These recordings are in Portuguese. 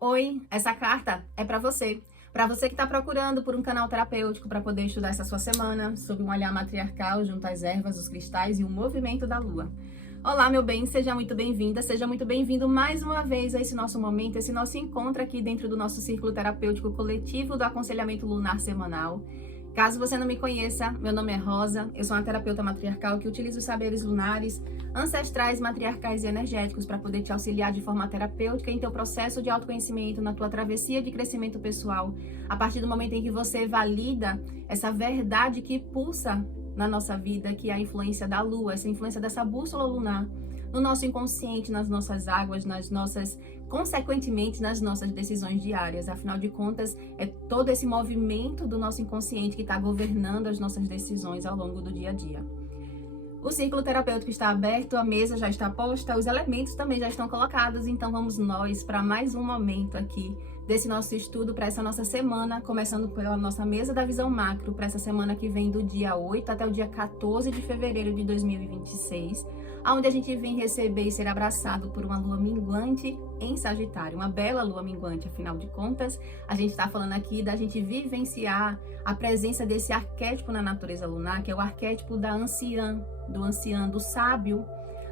Oi, essa carta é para você. Para você que está procurando por um canal terapêutico para poder estudar essa sua semana sob um olhar matriarcal junto às ervas, os cristais e o movimento da lua. Olá, meu bem, seja muito bem-vinda, seja muito bem-vindo mais uma vez a esse nosso momento, esse nosso encontro aqui dentro do nosso círculo terapêutico coletivo do aconselhamento lunar semanal. Caso você não me conheça, meu nome é Rosa, eu sou uma terapeuta matriarcal que utiliza os saberes lunares, ancestrais, matriarcais e energéticos para poder te auxiliar de forma terapêutica em teu processo de autoconhecimento, na tua travessia de crescimento pessoal, a partir do momento em que você valida essa verdade que pulsa na nossa vida, que é a influência da lua, essa influência dessa bússola lunar, no nosso inconsciente, nas nossas águas, consequentemente, nas nossas decisões diárias. Afinal de contas, é todo esse movimento do nosso inconsciente que está governando as nossas decisões ao longo do dia a dia. O círculo terapêutico está aberto, a mesa já está posta, os elementos também já estão colocados, então vamos nós para mais um momento aqui desse nosso estudo para essa nossa semana, começando pela nossa mesa da visão macro, para essa semana que vem do dia 8 até o dia 14 de fevereiro de 2026, onde a gente vem receber e ser abraçado por uma lua minguante em Sagitário, uma bela lua minguante, afinal de contas, a gente está falando aqui da gente vivenciar a presença desse arquétipo na natureza lunar, que é o arquétipo da anciã, do sábio,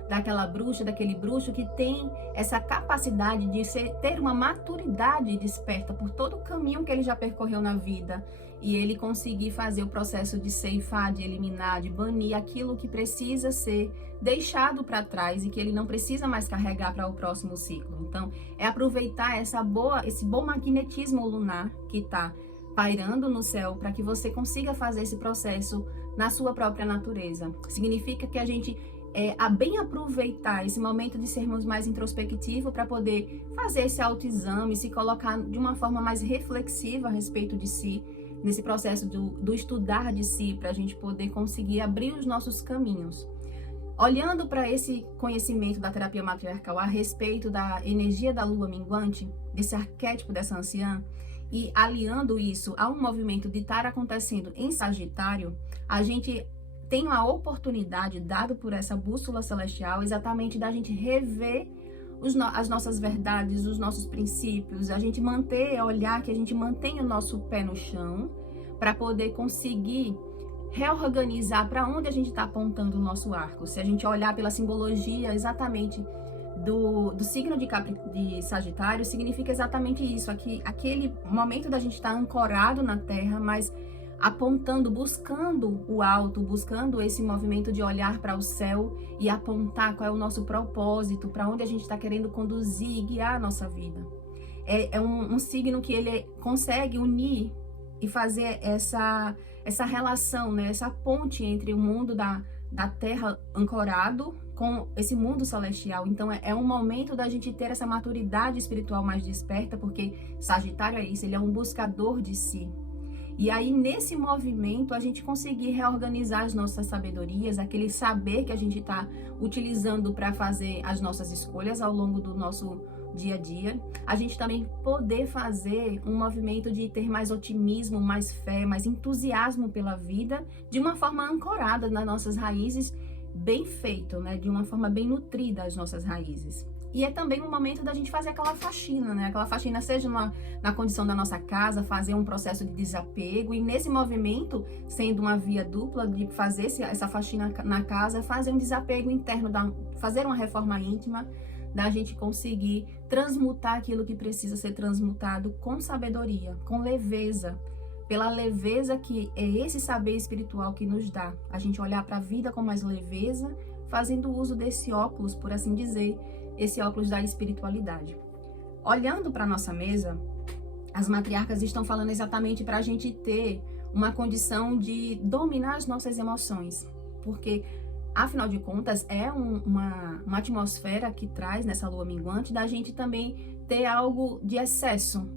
daquela bruxa, daquele bruxo que tem essa capacidade de ter uma maturidade desperta por todo o caminho que ele já percorreu na vida e ele conseguir fazer o processo de ceifar, de eliminar, de banir aquilo que precisa ser deixado para trás e que ele não precisa mais carregar para o próximo ciclo. Então, é aproveitar esse bom magnetismo lunar que está pairando no céu para que você consiga fazer esse processo na sua própria natureza. Significa que a gente bem aproveitar esse momento de sermos mais introspectivos para poder fazer esse autoexame, se colocar de uma forma mais reflexiva a respeito de si, nesse processo do estudar de si, para a gente poder conseguir abrir os nossos caminhos. Olhando para esse conhecimento da terapia matriarcal a respeito da energia da lua minguante, desse arquétipo dessa anciã, e aliando isso a um movimento de estar acontecendo em Sagitário, a gente tem a oportunidade, dado por essa bússola celestial, exatamente da gente rever as nossas verdades, os nossos princípios, a gente olhar que a gente mantenha o nosso pé no chão, para poder conseguir reorganizar para onde a gente está apontando o nosso arco. Se a gente olhar pela simbologia exatamente do signo de Sagitário, significa exatamente isso, aquele momento da gente estar ancorado na Terra, mas apontando, buscando o alto, buscando esse movimento de olhar para o céu e apontar qual é o nosso propósito, para onde a gente está querendo conduzir e guiar a nossa vida. É um signo que ele consegue unir e fazer essa relação, né? Essa ponte entre o mundo da Terra ancorado com esse mundo celestial. Então é um momento da gente ter essa maturidade espiritual mais desperta, porque Sagitário é isso, ele é um buscador de si. E aí, nesse movimento, a gente conseguir reorganizar as nossas sabedorias, aquele saber que a gente está utilizando para fazer as nossas escolhas ao longo do nosso dia a dia. A gente também poder fazer um movimento de ter mais otimismo, mais fé, mais entusiasmo pela vida, de uma forma ancorada nas nossas raízes, bem feito, né? De uma forma bem nutrida as nossas raízes. E é também um momento da gente fazer aquela faxina, né? Aquela faxina seja na condição da nossa casa, fazer um processo de desapego. E nesse movimento, sendo uma via dupla de fazer essa faxina na casa, fazer um desapego interno, fazer uma reforma íntima, da gente conseguir transmutar aquilo que precisa ser transmutado com sabedoria, com leveza. Pela leveza que é esse saber espiritual que nos dá. A gente olhar para a vida com mais leveza, fazendo uso desse óculos, por assim dizer, esse óculos da espiritualidade. Olhando para a nossa mesa, as matriarcas estão falando exatamente para a gente ter uma condição de dominar as nossas emoções, porque, afinal de contas, é uma atmosfera que traz nessa lua minguante da gente também ter algo de excesso,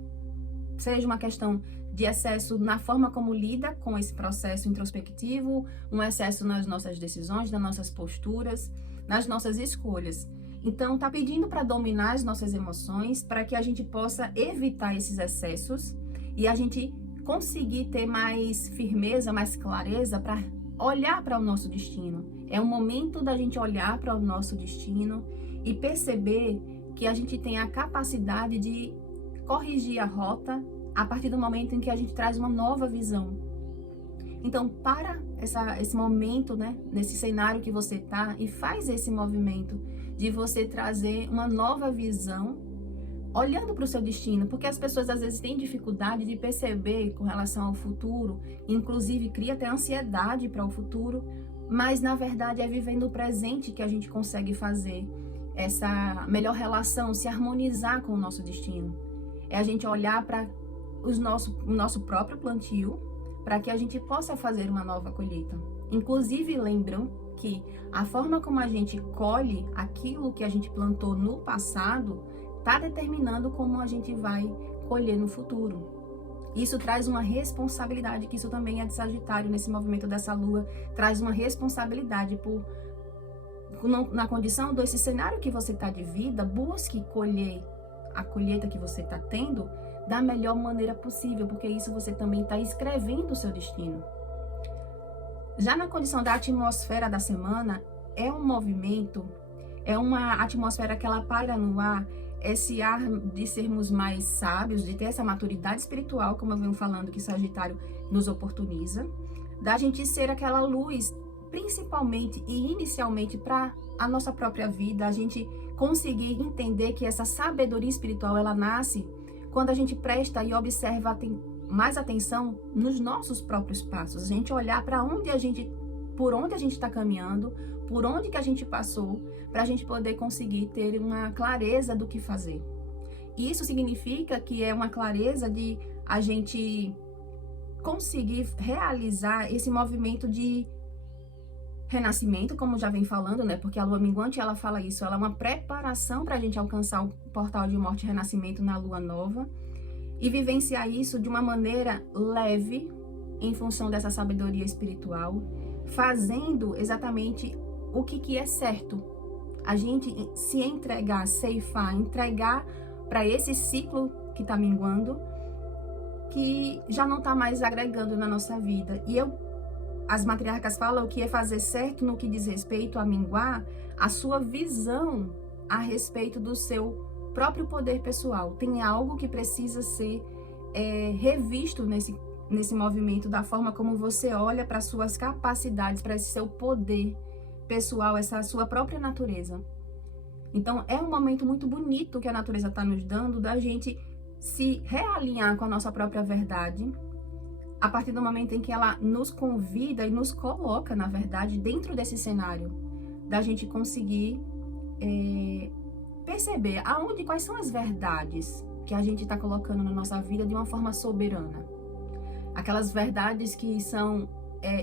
seja uma questão de excesso na forma como lida com esse processo introspectivo, um excesso nas nossas decisões, nas nossas posturas, nas nossas escolhas. Então, tá pedindo para dominar as nossas emoções, para que a gente possa evitar esses excessos e a gente conseguir ter mais firmeza, mais clareza para olhar para o nosso destino. É um momento da gente olhar para o nosso destino e perceber que a gente tem a capacidade de corrigir a rota a partir do momento em que a gente traz uma nova visão. Então, para esse momento, né, nesse cenário que você tá, e faz esse movimento de você trazer uma nova visão, olhando para o seu destino, porque as pessoas às vezes têm dificuldade de perceber com relação ao futuro, inclusive cria até ansiedade para o futuro, mas na verdade é vivendo o presente que a gente consegue fazer essa melhor relação, se harmonizar com o nosso destino. É a gente olhar para o nosso próprio plantio, para que a gente possa fazer uma nova colheita. Inclusive, lembram que a forma como a gente colhe aquilo que a gente plantou no passado está determinando como a gente vai colher no futuro. Isso traz uma responsabilidade, que isso também é de Sagitário, nesse movimento dessa lua, traz uma responsabilidade na condição desse cenário que você está de vida, busque colher a colheita que você está tendo da melhor maneira possível, porque isso você também está escrevendo o seu destino. Já na condição da atmosfera da semana, é um movimento, é uma atmosfera que ela paira no ar, esse ar de sermos mais sábios, de ter essa maturidade espiritual, como eu venho falando que Sagitário nos oportuniza, da gente ser aquela luz, principalmente e inicialmente para a nossa própria vida, a gente conseguir entender que essa sabedoria espiritual, ela nasce quando a gente presta e observa mais atenção nos nossos próprios passos, a gente olhar para por onde a gente está caminhando, por onde que a gente passou, para a gente poder conseguir ter uma clareza do que fazer. Isso significa que é uma clareza de a gente conseguir realizar esse movimento de renascimento, como já vem falando, né? Porque a lua minguante, ela fala isso, ela é uma preparação para a gente alcançar o portal de morte e renascimento na lua nova e vivenciar isso de uma maneira leve, em função dessa sabedoria espiritual, fazendo exatamente o que é certo. A gente se entregar, ceifar, entregar para esse ciclo que está minguando, que já não está mais agregando na nossa vida. E as matriarcas falam que é fazer certo no que diz respeito a minguar a sua visão a respeito do seu próprio poder pessoal. Tem algo que precisa ser revisto nesse movimento, da forma como você olha para suas capacidades, para esse seu poder pessoal, essa sua própria natureza. Então, é um momento muito bonito que a natureza está nos dando, da gente se realinhar com a nossa própria verdade, a partir do momento em que ela nos convida e nos coloca, na verdade, dentro desse cenário, da gente conseguir perceber quais são as verdades que a gente está colocando na nossa vida de uma forma soberana. Aquelas verdades que são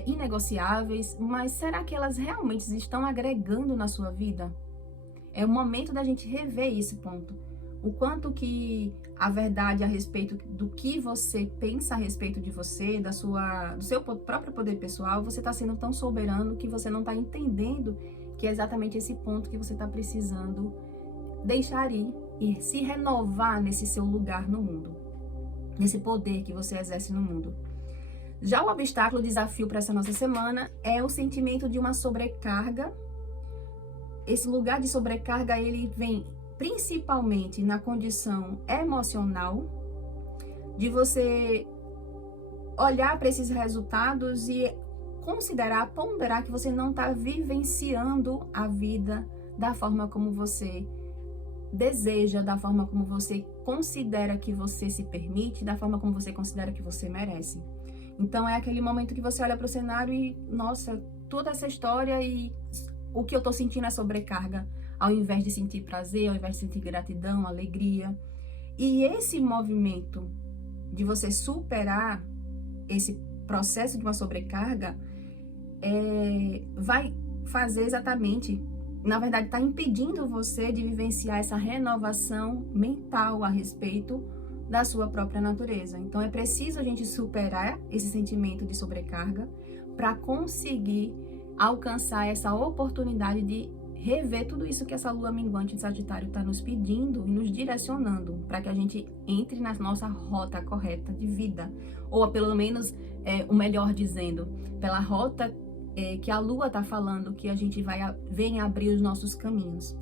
inegociáveis, mas será que elas realmente estão agregando na sua vida? É o momento da gente rever esse ponto. O quanto que a verdade a respeito do que você pensa a respeito de você, do seu próprio poder pessoal, você está sendo tão soberano que você não está entendendo que é exatamente esse ponto que você está precisando deixar ir e se renovar nesse seu lugar no mundo, nesse poder que você exerce no mundo. Já o obstáculo, o desafio para essa nossa semana é o sentimento de uma sobrecarga. Esse lugar de sobrecarga, ele vem principalmente na condição emocional, de você olhar para esses resultados e considerar, ponderar que você não está vivenciando a vida da forma como você deseja, da forma como você considera que você se permite, da forma como você considera que você merece. Então é aquele momento que você olha para o cenário e, nossa, toda essa história e o que eu tô sentindo é sobrecarga, ao invés de sentir prazer, ao invés de sentir gratidão, alegria. E esse movimento de você superar esse processo de uma sobrecarga vai fazer exatamente, na verdade, está impedindo você de vivenciar essa renovação mental a respeito da sua própria natureza. Então é preciso a gente superar esse sentimento de sobrecarga para conseguir alcançar essa oportunidade de rever tudo isso que essa lua minguante de Sagitário está nos pedindo e nos direcionando para que a gente entre na nossa rota correta de vida, ou pelo menos, o melhor dizendo, pela rota que a lua está falando, que a gente venha abrir os nossos caminhos.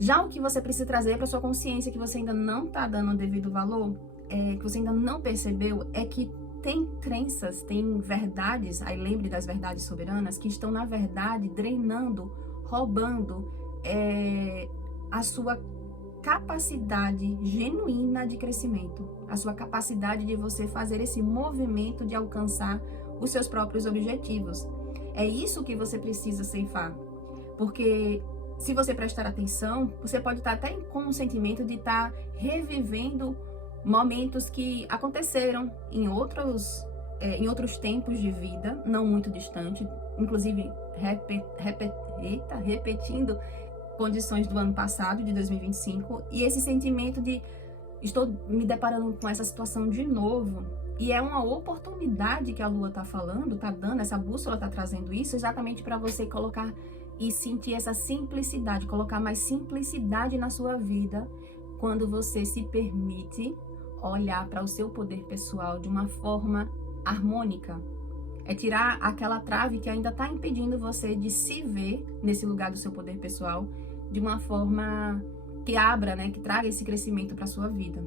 Já o que você precisa trazer para sua consciência, que você ainda não está dando o devido valor, que você ainda não percebeu, é que tem crenças, tem verdades, aí lembre das verdades soberanas, que estão, na verdade, drenando, roubando a sua capacidade genuína de crescimento, a sua capacidade de você fazer esse movimento de alcançar os seus próprios objetivos. É isso que você precisa ceifar, porque se você prestar atenção, você pode estar até com um sentimento de estar revivendo momentos que aconteceram em outros tempos de vida, não muito distante, inclusive repetindo condições do ano passado, de 2025, e esse sentimento de estou me deparando com essa situação de novo, e é uma oportunidade que a Lua está falando, está dando, essa bússola está trazendo isso exatamente para você colocar e sentir essa simplicidade, colocar mais simplicidade na sua vida, quando você se permite olhar para o seu poder pessoal de uma forma harmônica. É tirar aquela trave que ainda está impedindo você de se ver nesse lugar do seu poder pessoal de uma forma que abra, né, que traga esse crescimento para a sua vida.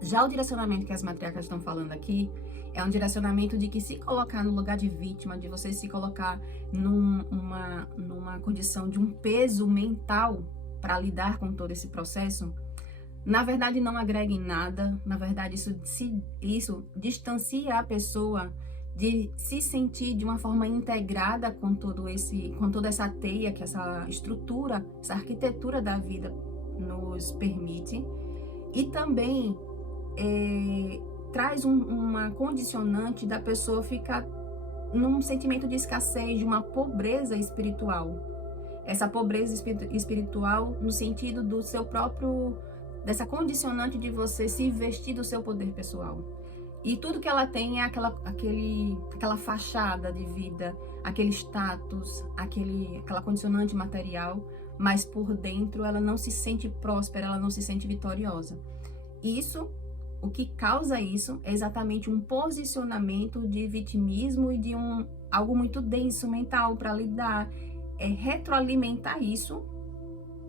Já o direcionamento que as matriarcas estão falando aqui é um direcionamento de que se colocar no lugar de vítima, de você se colocar numa condição de um peso mental para lidar com todo esse processo, na verdade não agrega em nada. Na verdade isso distancia a pessoa de se sentir de uma forma integrada com toda essa teia, que essa estrutura, essa arquitetura da vida nos permite, e também traz uma condicionante da pessoa ficar num sentimento de escassez, de uma pobreza espiritual. Essa pobreza espiritual no sentido do seu próprio, dessa condicionante de você se vestir do seu poder pessoal. E tudo que ela tem é aquela fachada de vida, aquele status, aquela condicionante material, mas por dentro ela não se sente próspera, ela não se sente vitoriosa. O que causa isso é exatamente um posicionamento de vitimismo e de algo muito denso mental para lidar. Retroalimentar isso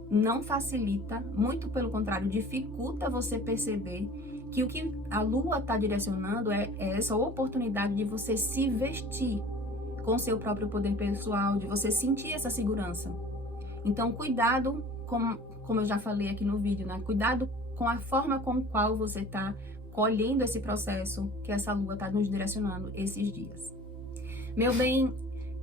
não facilita, muito pelo contrário, dificulta você perceber que o que a Lua está direcionando é essa oportunidade de você se vestir com seu próprio poder pessoal, de você sentir essa segurança. Então, cuidado, como eu já falei aqui no vídeo, né? Cuidado com a forma com qual você está colhendo esse processo que essa Lua está nos direcionando esses dias. Meu bem,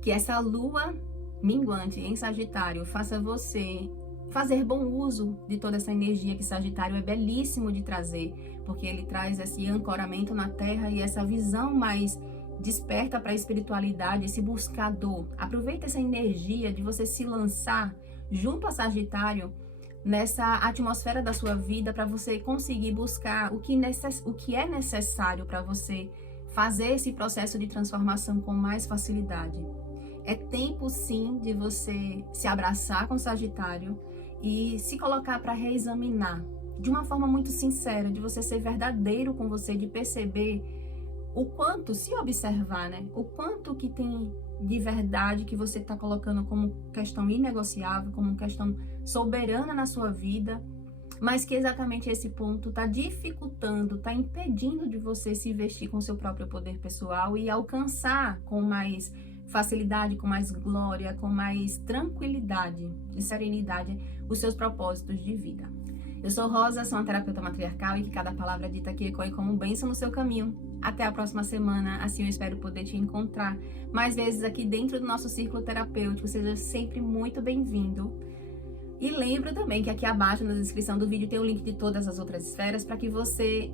que essa Lua minguante em Sagitário faça você fazer bom uso de toda essa energia que Sagitário é belíssimo de trazer, porque ele traz esse ancoramento na Terra e essa visão mais desperta para a espiritualidade, esse buscador. Aproveita essa energia de você se lançar junto a Sagitário nessa atmosfera da sua vida para você conseguir buscar o que é necessário para você fazer esse processo de transformação com mais facilidade. É tempo sim de você se abraçar com Sagitário e se colocar para reexaminar de uma forma muito sincera, de você ser verdadeiro com você, de perceber o quanto, se observar, né? O quanto que tem de verdade que você está colocando como questão inegociável, como questão soberana na sua vida, mas que exatamente esse ponto está dificultando, está impedindo de você se vestir com seu próprio poder pessoal e alcançar com mais facilidade, com mais glória, com mais tranquilidade e serenidade os seus propósitos de vida. Eu sou Rosa, sou uma terapeuta matriarcal e que cada palavra dita aqui ecoe como um bênção no seu caminho. Até a próxima semana, assim eu espero poder te encontrar mais vezes aqui dentro do nosso círculo terapêutico. Seja sempre muito bem-vindo. E lembro também que aqui abaixo na descrição do vídeo tem o link de todas as outras esferas para que você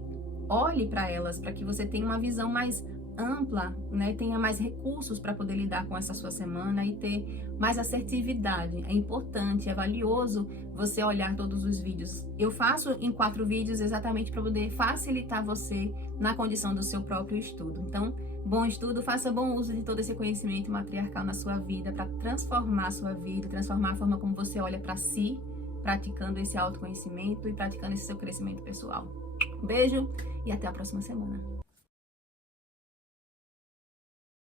olhe para elas, para que você tenha uma visão mais ampla, né? Tenha mais recursos para poder lidar com essa sua semana e ter mais assertividade. É importante, é valioso você olhar todos os vídeos. Eu faço em 4 vídeos exatamente para poder facilitar você na condição do seu próprio estudo. Então, bom estudo, faça bom uso de todo esse conhecimento matriarcal na sua vida para transformar a sua vida, transformar a forma como você olha para si, praticando esse autoconhecimento e praticando esse seu crescimento pessoal. Um beijo e até a próxima semana.